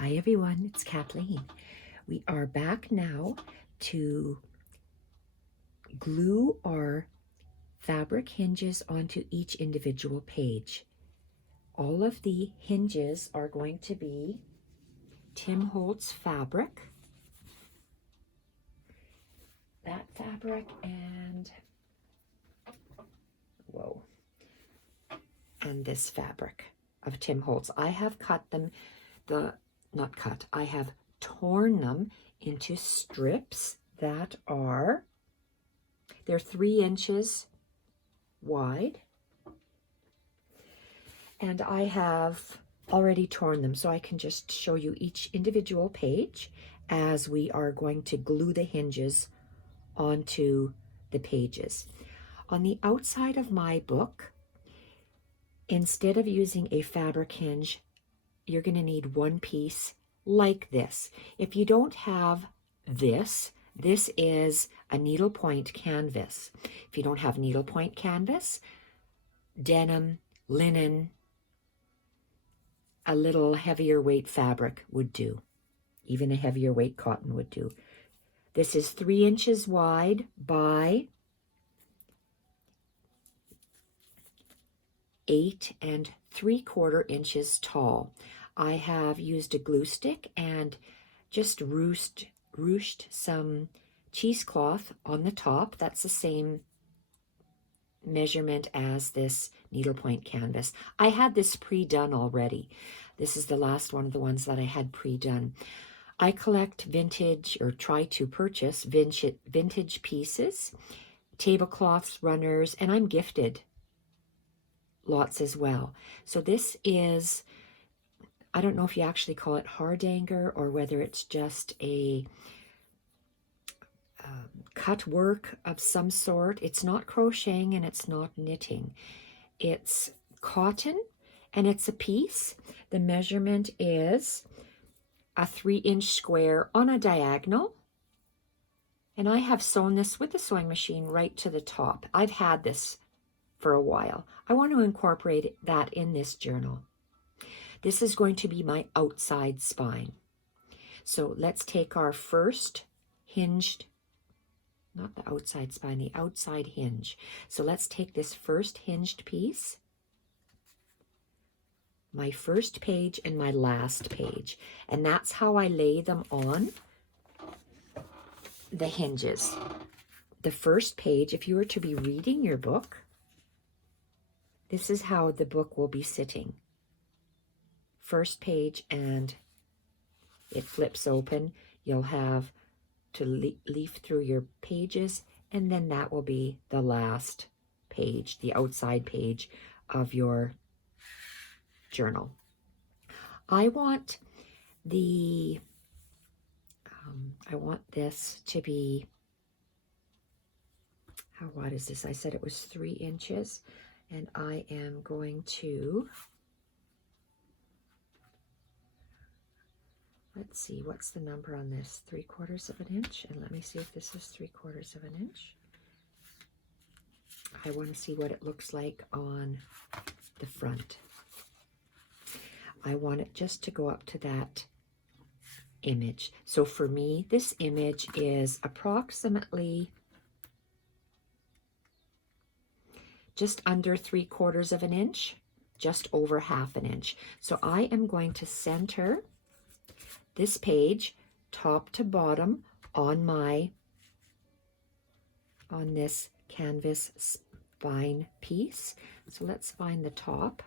Hi everyone, it's Kathleen. We are back now to glue our fabric hinges onto each individual page. All of the hinges are going to be Tim Holtz fabric. That fabric and this fabric of Tim Holtz. I have cut them, I have torn them into strips that are, they're 3 inches wide. And I have already torn them, so I can just show you each individual page as we are going to glue the hinges onto the pages. On the outside of my book, instead of using a fabric hinge, you're going to need one piece like this. If you don't have this, this is a needlepoint canvas. If you don't have needlepoint canvas, denim, linen, a little heavier weight fabric would do. Even a heavier weight cotton would do. This is 3 inches wide by 8 3/4 inches tall. I have used a glue stick and just ruched some cheesecloth on the top. That's the same measurement as this needlepoint canvas. I had this pre-done already. This is the last one of the ones that I had pre-done. I collect vintage, or try to purchase vintage pieces, tablecloths, runners, and I'm gifted lots as well. So this is, I don't know if you actually call it hardanger or whether it's just a cut work of some sort. It's not crocheting and it's not knitting. It's cotton and it's a piece. The measurement is a 3-inch square on a diagonal. And I have sewn this with the sewing machine right to the top. I've had this for a while. I want to incorporate that in this journal. This is going to be my outside spine. So let's take our first hinged, not the outside spine, the outside hinge. So let's take this first hinged piece, my first page and my last page, and that's how I lay them on the hinges. The first page, if you were to be reading your book, this is how the book will be sitting. First page, and it flips open. You'll have to leaf through your pages, and then that will be the last page, the outside page of your journal. I want the I want this to be, how wide is this? I said it was 3 inches, and I am going to, let's see, what's the number on this? 3/4 of an inch, and let me see if this is 3/4 of an inch. I want to see what it looks like on the front. I want it just to go up to that image. So for me, this image is approximately just under 3/4 of an inch, just over 1/2 an inch. So I am going to center this page top to bottom on this canvas spine piece. So let's find the top.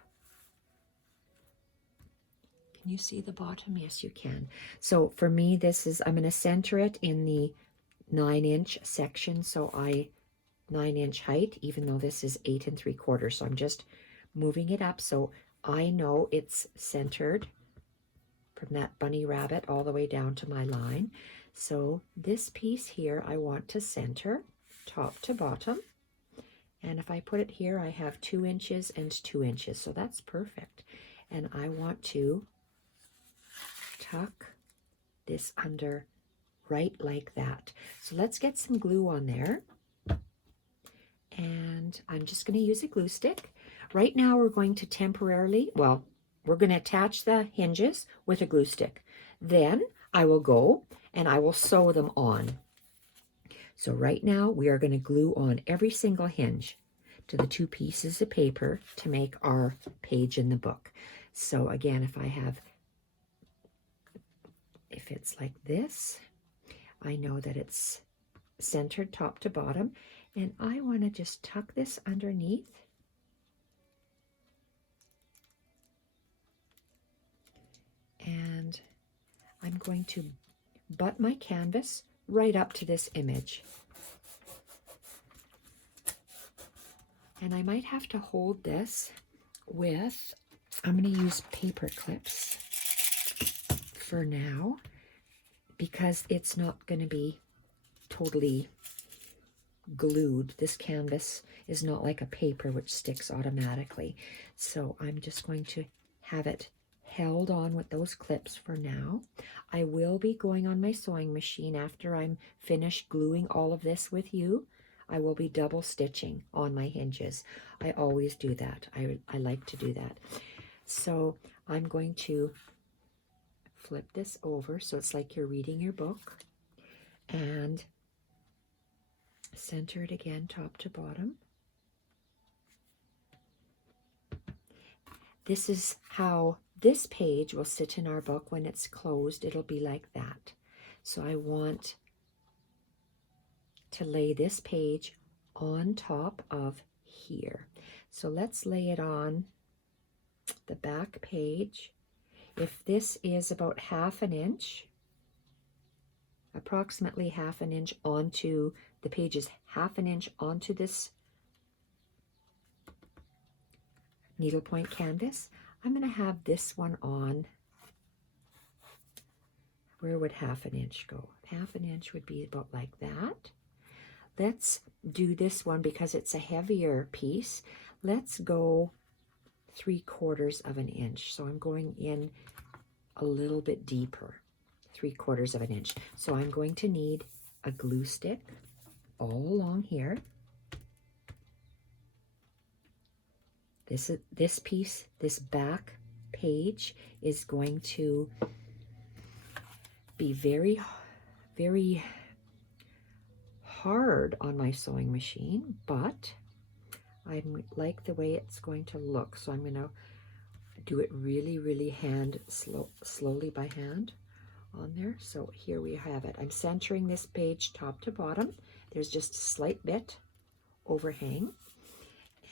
Can you see the bottom? Yes, you can. So for me, this is, I'm going to center it in the 9-inch section. So 9-inch height, even though this is 8 3/4. So I'm just moving it up so I know it's centered from that bunny rabbit all the way down to my line. So this piece here, I want to center top to bottom. And if I put it here, I have 2 inches and 2 inches. So that's perfect. And I want to tuck this under right like that. So let's get some glue on there. And I'm just going to use a glue stick. Right now we're going to temporarily, well, we're going to attach the hinges with a glue stick. Then I will go and I will sew them on. So right now we are going to glue on every single hinge to the 2 pieces of paper to make our page in the book. So again, if it's like this, I know that it's centered top to bottom, and I want to just tuck this underneath. And I'm going to butt my canvas right up to this image. And I might have to hold this with, I'm going to use paper clips for now, because it's not going to be totally glued. This canvas is not like a paper which sticks automatically. So I'm just going to have it held on with those clips for now. I will be going on my sewing machine after I'm finished gluing all of this with you. I will be double stitching on my hinges. I always do that. I like to do that. So I'm going to flip this over so it's like you're reading your book, and center it again top to bottom. This is how this page will sit in our book when it's closed. It'll be like that. So I want to lay this page on top of here. So let's lay it on the back page. If this is about 1/2 inch, approximately 1/2 inch onto the page, is 1/2 inch onto this needlepoint canvas, I'm going to have this one on. Where would 1/2 inch go? 1/2 inch would be about like that. Let's do this one because it's a heavier piece. Let's go 3/4 inch. So I'm going in a little bit deeper, 3/4 inch. So I'm going to need a glue stick all along here. This piece, this back page, is going to be very, very hard on my sewing machine, but I like the way it's going to look. So I'm going to do it really, really slowly by hand on there. So here we have it. I'm centering this page top to bottom. There's just a slight bit overhang.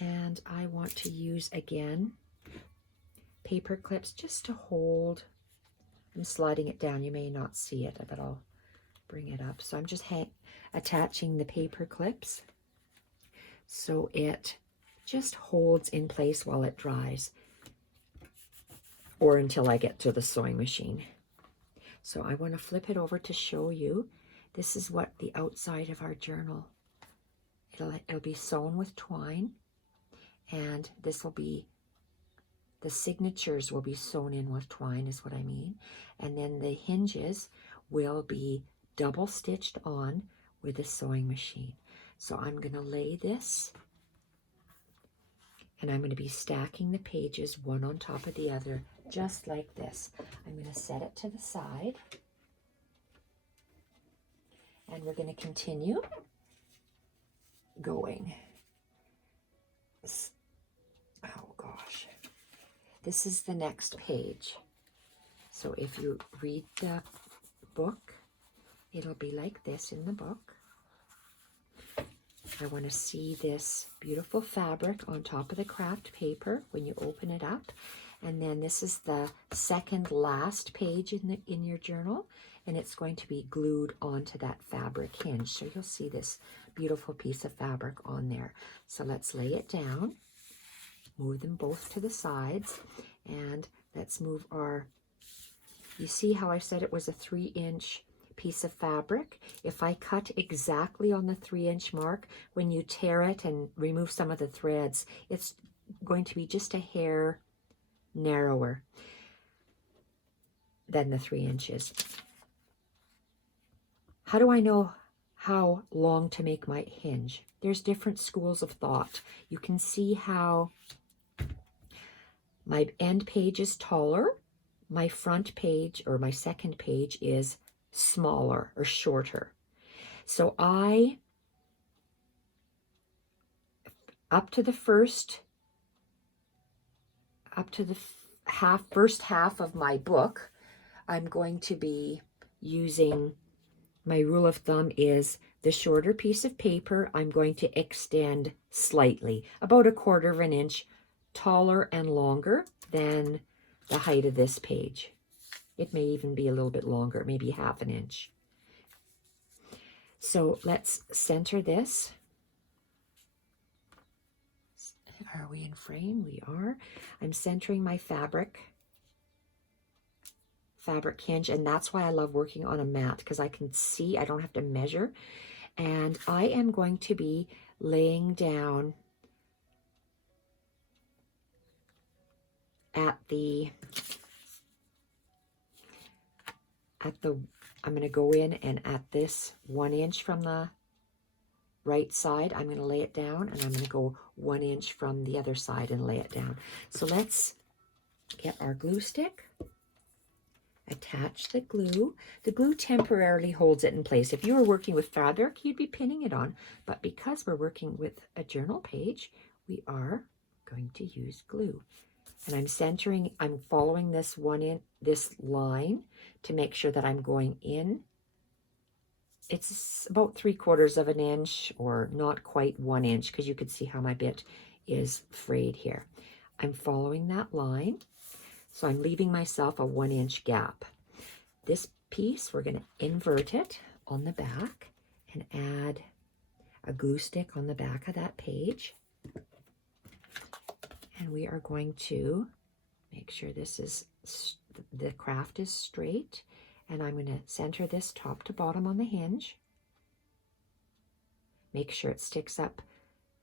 And I want to use, again, paper clips just to hold. I'm sliding it down. You may not see it, but I'll bring it up. So I'm just attaching the paper clips so it just holds in place while it dries, or until I get to the sewing machine. So I want to flip it over to show you. This is what the outside of our journal. It'll be sewn with twine. And this will be, the signatures will be sewn in with twine is what I mean. And then the hinges will be double stitched on with a sewing machine. So I'm going to lay this, and I'm going to be stacking the pages one on top of the other, just like this. I'm going to set it to the side. And we're going to continue going. Oh gosh, this is the next page. So if you read the book, it'll be like this in the book. I want to see this beautiful fabric on top of the craft paper when you open it up. And then this is the second last page in your journal, and it's going to be glued onto that fabric hinge. So you'll see this beautiful piece of fabric on there. So let's lay it down. Move them both to the sides, and let's move our, you see how I said it was a 3-inch piece of fabric? If I cut exactly on the 3-inch mark, when you tear it and remove some of the threads, it's going to be just a hair narrower than the 3 inches. How do I know how long to make my hinge? There's different schools of thought. You can see how My end page is taller. My front page, or my second page, is smaller or shorter. So up to the first first half of my book, I'm going to be using, my rule of thumb is the shorter piece of paper I'm going to extend slightly, about 1/4 of an inch taller and longer than the height of this page. It may even be a little bit longer, maybe 1/2 an inch. So let's center this. Are we in frame? We are. I'm centering my fabric hinge, and that's why I love working on a mat, because I can see, I don't have to measure. And I am going to be laying down I'm going to go in, and at this 1 inch from the right side, I'm going to lay it down, and I'm going to go 1 inch from the other side and lay it down. So let's get our glue stick, attach the glue. The glue temporarily holds it in place. If you were working with fabric, you'd be pinning it on, but because we're working with a journal page, we are going to use glue. And I'm following this line to make sure that I'm going in. It's about 3/4 of an inch, or not quite 1 inch, because you can see how my bit is frayed here. I'm following that line, so I'm leaving myself a 1 inch gap. This piece, we're going to invert it on the back and add a glue stick on the back of that page. And we are going to make sure the craft is straight. And I'm going to center this top to bottom on the hinge. Make sure it sticks up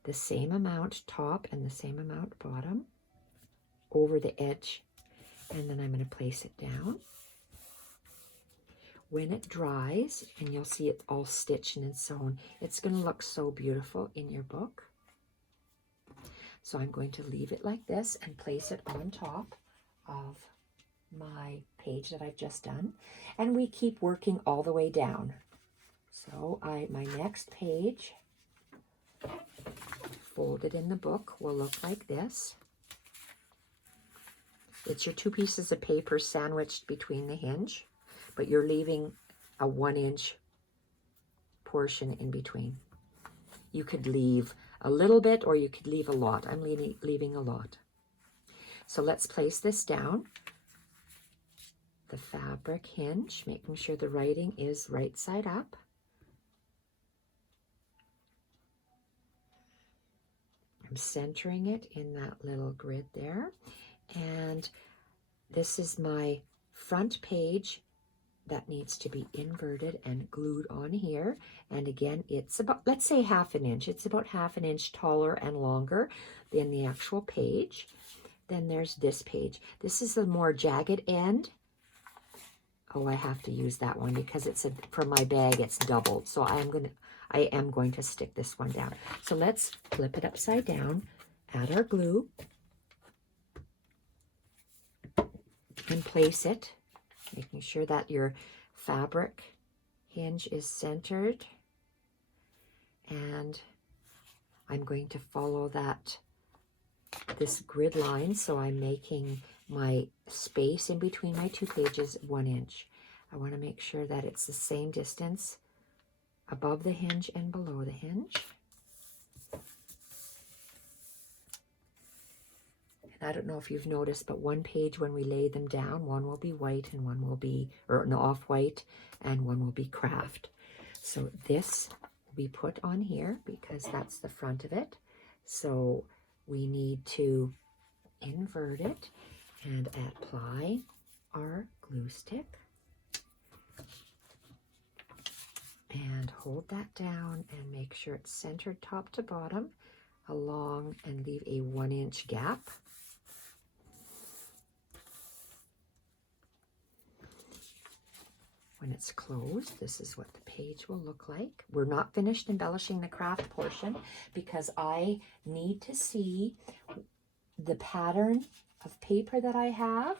the same amount top and the same amount bottom over the edge. And then I'm going to place it down. When it dries, and you'll see it all stitched and sewn, it's going to look so beautiful in your book. So I'm going to leave it like this and place it on top of my page that I've just done. And we keep working all the way down. So my next page, folded in the book, will look like this. It's your 2 pieces of paper sandwiched between the hinge, but you're leaving a 1 inch portion in between. You could leave a little bit, or you could leave a lot. I'm leaving a lot. So let's place this down. The fabric hinge, making sure the writing is right side up. I'm centering it in that little grid there. And this is my front page that needs to be inverted and glued on here. And again, it's about, let's say 1/2 an inch. It's about 1/2 an inch taller and longer than the actual page. Then there's this page. This is the more jagged end. Oh, I have to use that one because it's from my bag, it's doubled. So I am going to stick this one down. So let's flip it upside down, add our glue, and place it, making sure that your fabric hinge is centered. And I'm going to follow this grid line, so I'm making my space in between my 2 pages 1 inch. I want to make sure that it's the same distance above the hinge and below the hinge. And I don't know if you've noticed, but one page, when we lay them down, one will be white and one will be, or no, off-white, and one will be craft. So this will be put on here because that's the front of it. So we need to invert it and apply our glue stick and hold that down and make sure it's centered top to bottom along, and leave a 1 inch gap. When it's closed, this is what the page will look like. We're not finished embellishing the craft portion because I need to see the pattern of paper that I have.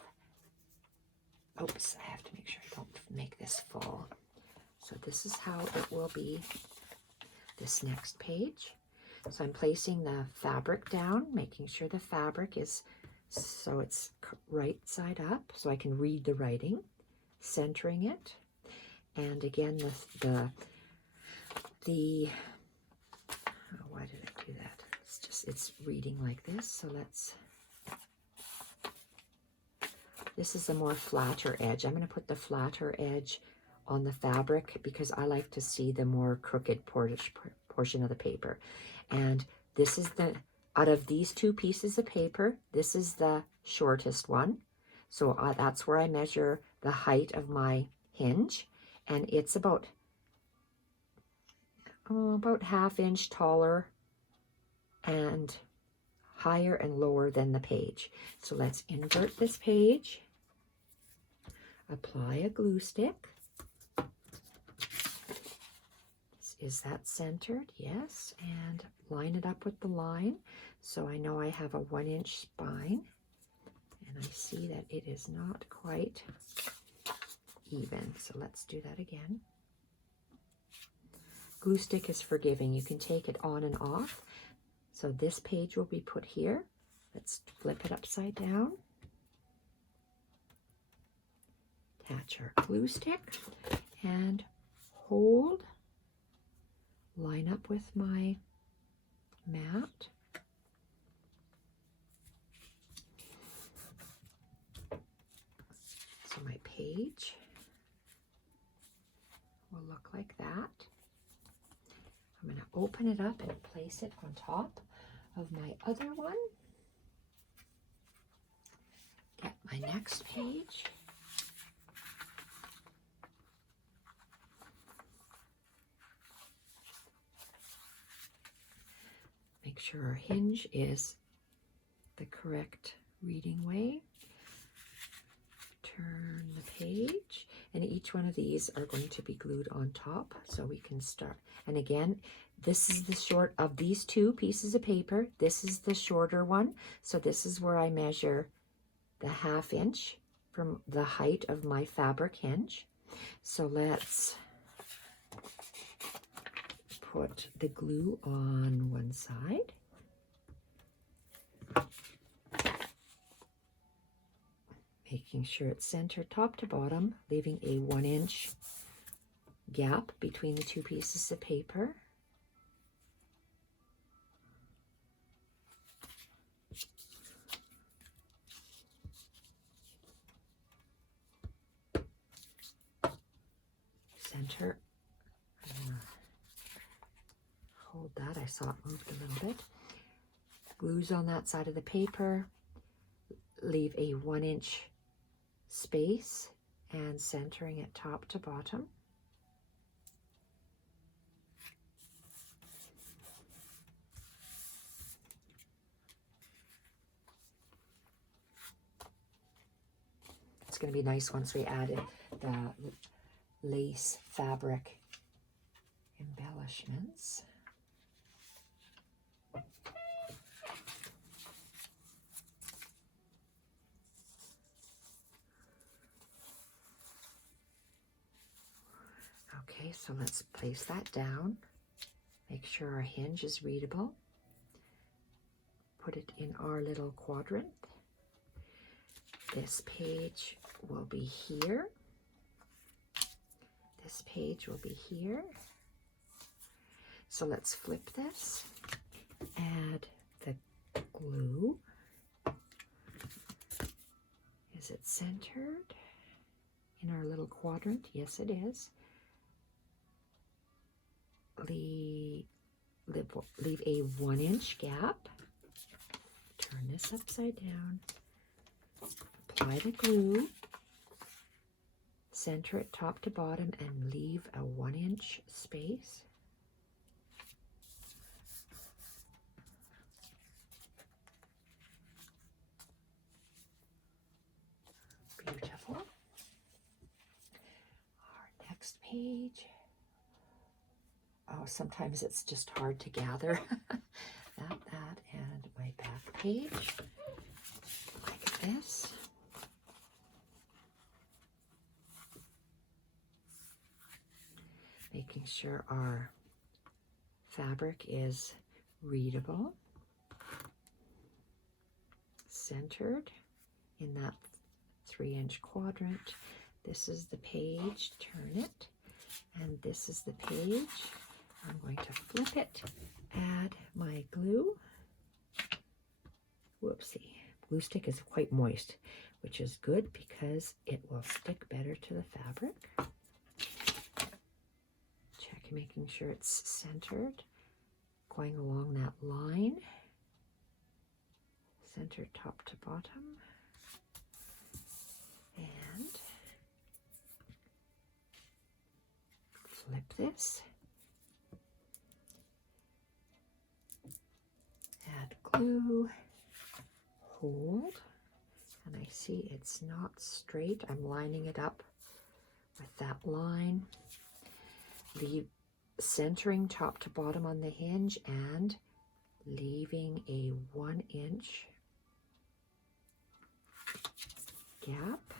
Oops, I have to make sure I don't make this full. So this is how it will be this next page. So I'm placing the fabric down, making sure the fabric is so it's right side up so I can read the writing, centering it. And again, why did I do that? It's reading like this. So this is a more flatter edge. I'm going to put the flatter edge on the fabric because I like to see the more crooked portion of the paper. And this is out of these two pieces of paper, this is the shortest one. So that's where I measure the height of my hinge. And it's about ½ inch taller and higher and lower than the page. So let's invert this page, apply a glue stick. Is that centered? Yes. And line it up with the line. So I know I have a 1-inch spine. And I see that it is not quite even. So let's do that again. Glue stick is forgiving. You can take it on and off. So this page will be put here. Let's flip it upside down. Attach our glue stick and hold. Line up with my mat. So my page will look like that. I'm going to open it up and place it on top of my other one. Get my next page. Make sure our hinge is the correct reading way. Turn the page, and each one of these are going to be glued on top so we can start. And again, this is the short of these two pieces of paper. This is the shorter one. So this is where I measure the ½ inch from the height of my fabric hinge. So let's put the glue on one side. Making sure it's centered top to bottom, leaving a 1-inch gap between the two pieces of paper. Center. Hold that. I saw it moved a little bit. Glue's on that side of the paper. Leave a 1-inch space and centering it top to bottom. It's going to be nice once we added the lace fabric embellishments. Okay, so let's place that down. Make sure our hinge is readable. Put it in our little quadrant. This page will be here. This page will be here. So let's flip this. Add the glue. Is it centered in our little quadrant? Yes, it is. Leave a 1-inch gap. Turn this upside down. Apply the glue. Center it top to bottom and leave a 1-inch space. Beautiful. Our next page. Oh, sometimes it's just hard to gather. that, and my back page. this. Making sure our fabric is readable, centered in that 3-inch quadrant. This is the page, turn it, and this is the page. I'm going to flip it, add my glue. Whoopsie. Glue stick is quite moist, which is good because it will stick better to the fabric. Check, making sure it's centered, going along that line, centered top to bottom, and flip this, add glue, hold, and I see it's not straight. I'm lining it up with that line, centering top to bottom on the hinge and leaving a 1-inch gap.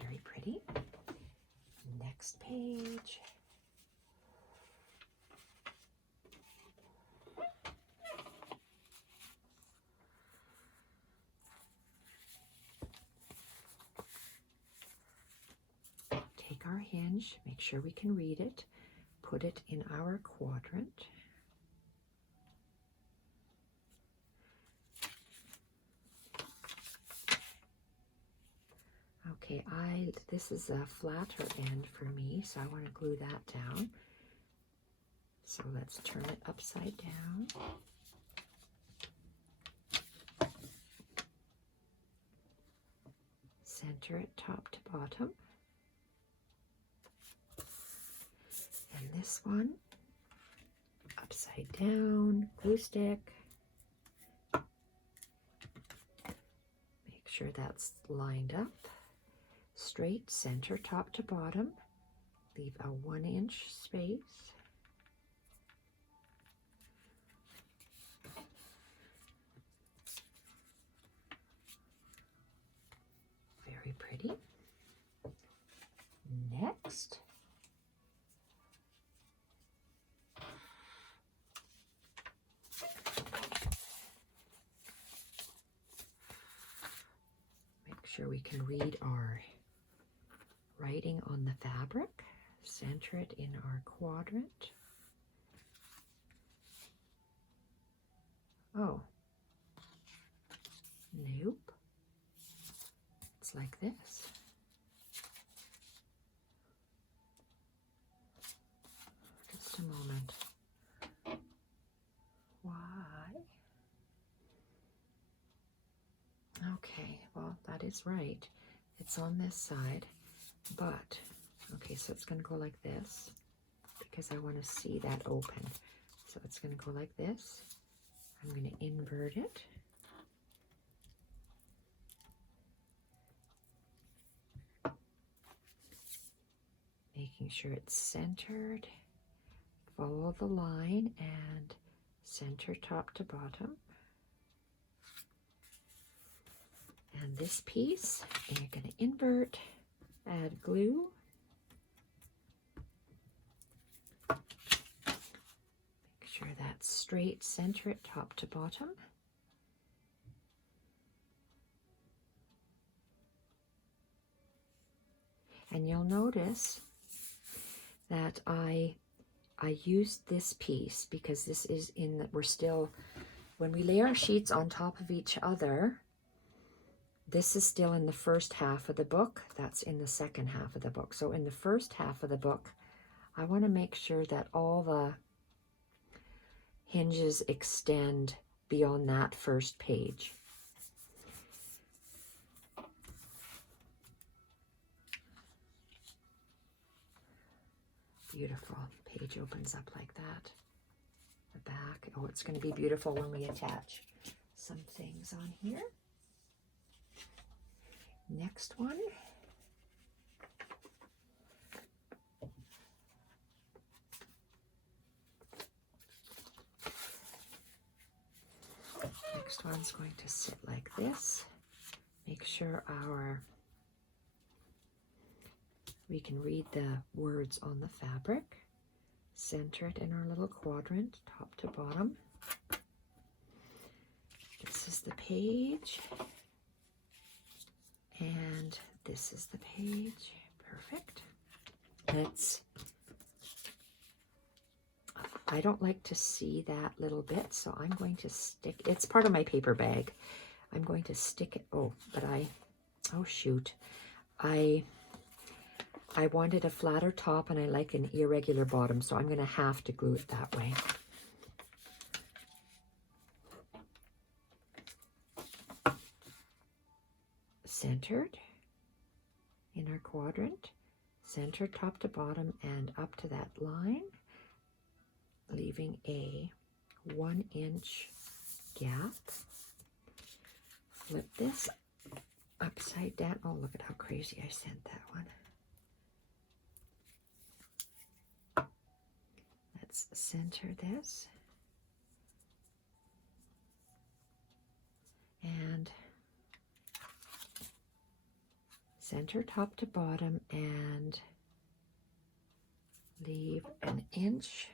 Very pretty. Next page. Take our hinge, make sure we can read it, put it in our quadrant. Okay, this is a flatter end for me, so I want to glue that down. So let's turn it upside down. Center it top to bottom. And this one, upside down, glue stick. Make sure that's lined up. Straight, center top to bottom. Leave a 1-inch space. Very pretty. Next, make sure we can read our writing on the fabric. Center it in our quadrant. Oh, nope. It's like this. Just a moment. Why? Okay, well, that is right. It's on this side, but, okay, so it's going to go like this because I want to see that open. So it's going to go like this. I'm going to invert it. Making sure it's centered. Follow the line and center top to bottom. And this piece, and you're going to invert, add glue. Make sure that's straight, center it top to bottom. And you'll notice that I used this piece because this is in the, we're still, when we lay our sheets on top of each other, this is still in the first half of the book. That's in the second half of the book. So in the first half of the book, I want to make sure that all the hinges extend beyond that first page. Beautiful. Page opens up like that. The back. Oh, it's going to be beautiful when we attach some things on here. Next one. next one's going to sit like this. Make sure we can read the words on the fabric. Center it in our little quadrant, top to bottom. This is the page. And this is the page. Perfect. I don't like to see that little bit, so I'm going to stick, it's part of my paper bag. I'm going to stick it, oh shoot. I wanted a flatter top and I like an irregular bottom, so I'm going to have to glue it that way. Centered in our quadrant, centered top to bottom and up to that line, leaving a 1-inch gap. Flip this upside down. Oh, look at how crazy I sent that one. Let's center this. And center top to bottom and leave an inch.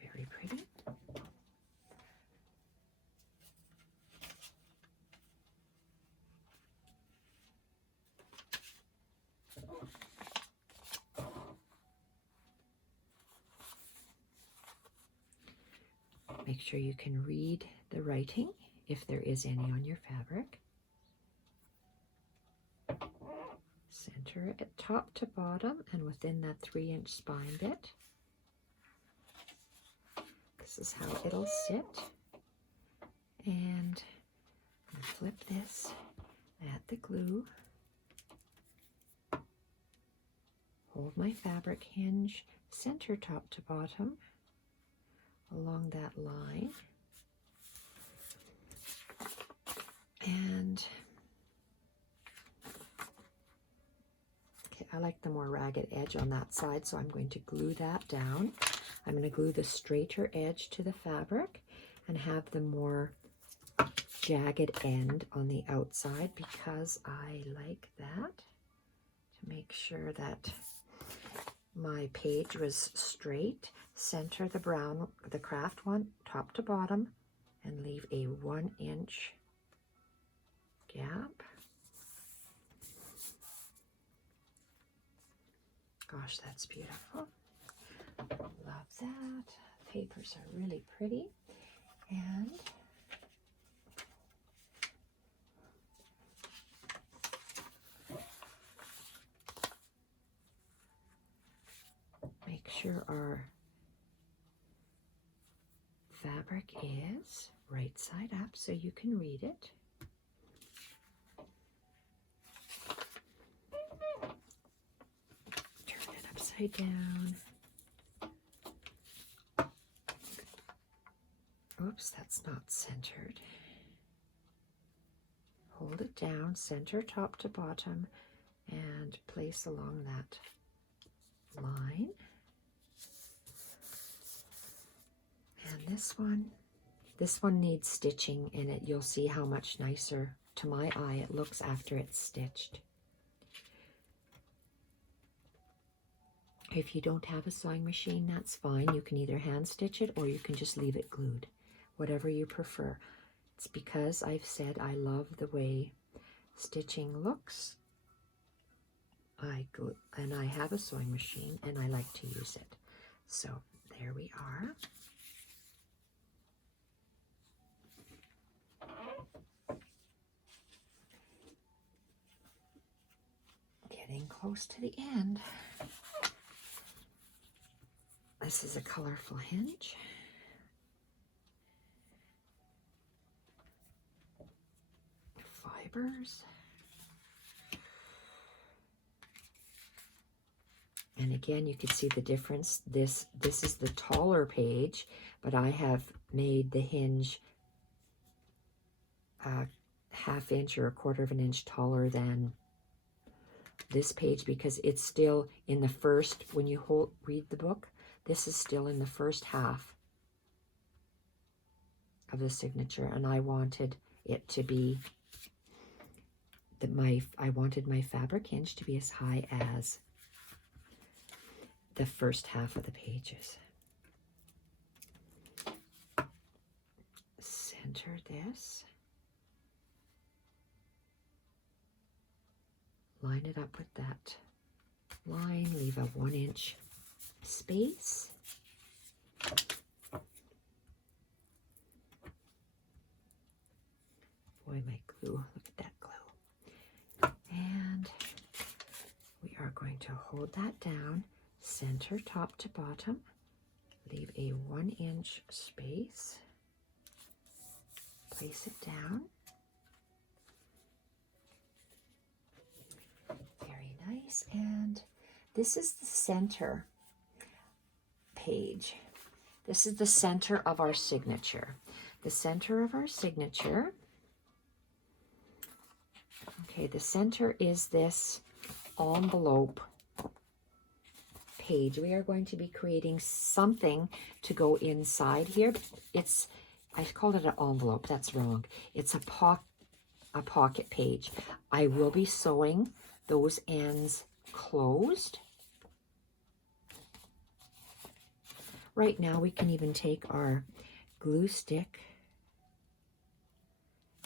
Very pretty. Make sure you can read the writing if there is any on your fabric. Center it top to bottom and within that 3-inch spine bit. This is how it'll sit. And flip this, add the glue, hold my fabric hinge, center top to bottom along that line, and I like the more ragged edge on that side, so I'm going to glue that down. I'm going to glue the straighter edge to the fabric and have the more jagged end on the outside because I like that, to make sure that my page was straight. Center the brown, the craft one, top to bottom, and leave a 1-inch gap. Gosh, that's beautiful. Love that. Papers are really pretty. And make sure our fabric is right side up so you can read it. Turn it upside down. Oops, that's not centered. Hold it down, center top to bottom, and place along that line. And this one needs stitching in it. You'll see how much nicer to my eye it looks after it's stitched. If you don't have a sewing machine, that's fine. You can either hand stitch it or you can just leave it glued, whatever you prefer. It's because I've said I love the way stitching looks. And I have a sewing machine and I like to use it. So there we are. Getting close to the end. This is a colorful hinge. Fibers. And again, you can see the difference. This is the taller page, but I have made the hinge 1/2 inch or 1/4 of an inch taller than this page, because it's still in the first, when you read the book, this is still in the first half of the signature, and I wanted it to be I wanted my fabric hinge to be as high as the first half of the pages. Center this. Line it up with that line, leave a 1 inch space. Boy, my glue, look at that glue. And we are going to hold that down, center top to bottom, leave a 1 inch space, place it down. Very nice. And this is the center page. This is the center of our signature. The center of our signature. Okay, the center is this envelope page. We are going to be creating something to go inside here. I called it an envelope. That's wrong. It's a pocket page. I will be sewing those ends closed. Right now we can even take our glue stick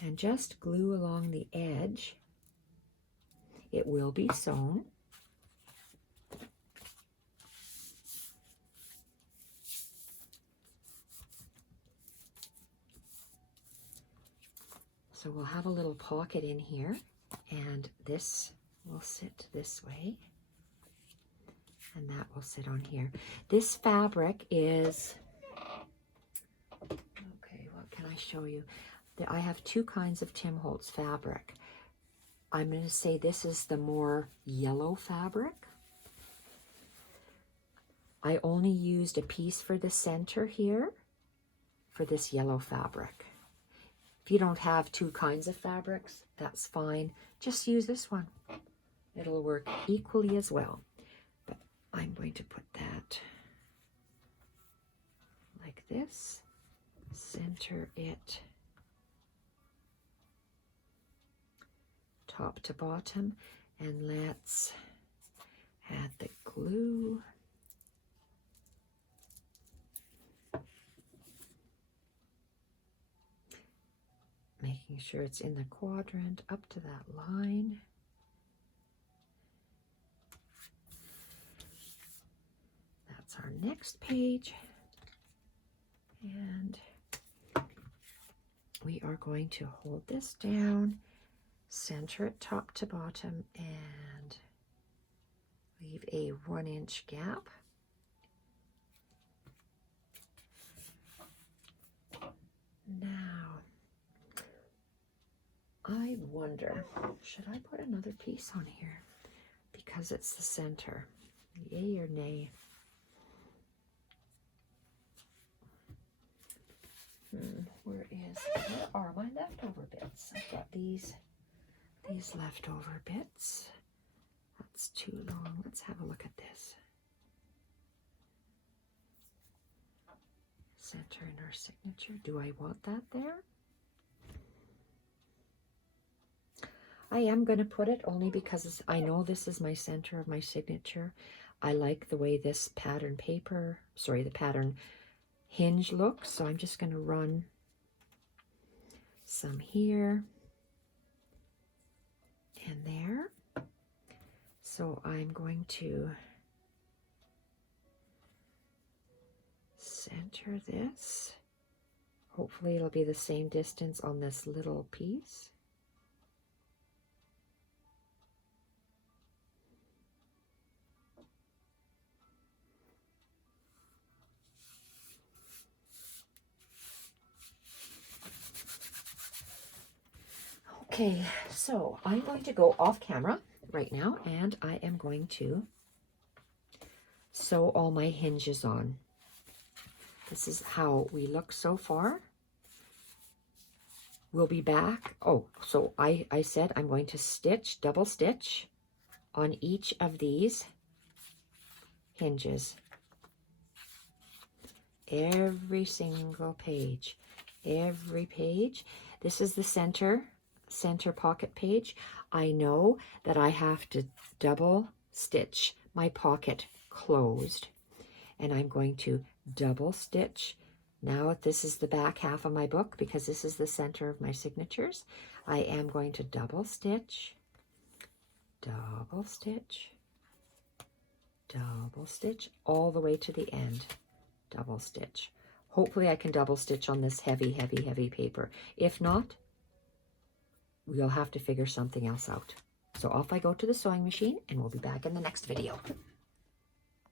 and just glue along the edge. It will be sewn. So we'll have a little pocket in here, and this will sit this way, and that will sit on here. This fabric is, okay, what can I show you? I have 2 kinds of Tim Holtz fabric. I'm going to say this is the more yellow fabric. I only used a piece for the center here for this yellow fabric. If you don't have 2 kinds of fabrics, that's fine. Just use this one. It'll work equally as well. But I'm going to put that like this. Center it top to bottom, and let's add the glue. Making sure it's in the quadrant up to that line. That's our next page. And we are going to hold this down, center it top to bottom, and leave a 1 inch gap. Now, I wonder, should I put another piece on here? Because it's the center. Yay or nay? Where are my leftover bits? I've got these leftover bits. That's too long. Let's have a look at this. Center in our signature. Do I want that there? I am going to put it only because I know this is my center of my signature. I like the way this pattern the pattern hinge looks, so I'm just going to run some here and there. So I'm going to center this. Hopefully it'll be the same distance on this little piece. Okay, so I'm going to go off camera right now, and I am going to sew all my hinges on. This is how we look so far. we'll be back. Oh, so I said I'm going to stitch, double stitch on each of these hinges. Every single page. Every page. This is the center pocket page. I know that I have to double stitch my pocket closed, and I'm going to double stitch. Now this is the back half of my book because this is the center of my signatures. I am going to double stitch, double stitch, double stitch all the way to the end. Double stitch. Hopefully I can double stitch on this heavy, heavy, heavy paper. If not, we'll have to figure something else out. So off I go to the sewing machine, and we'll be back in the next video.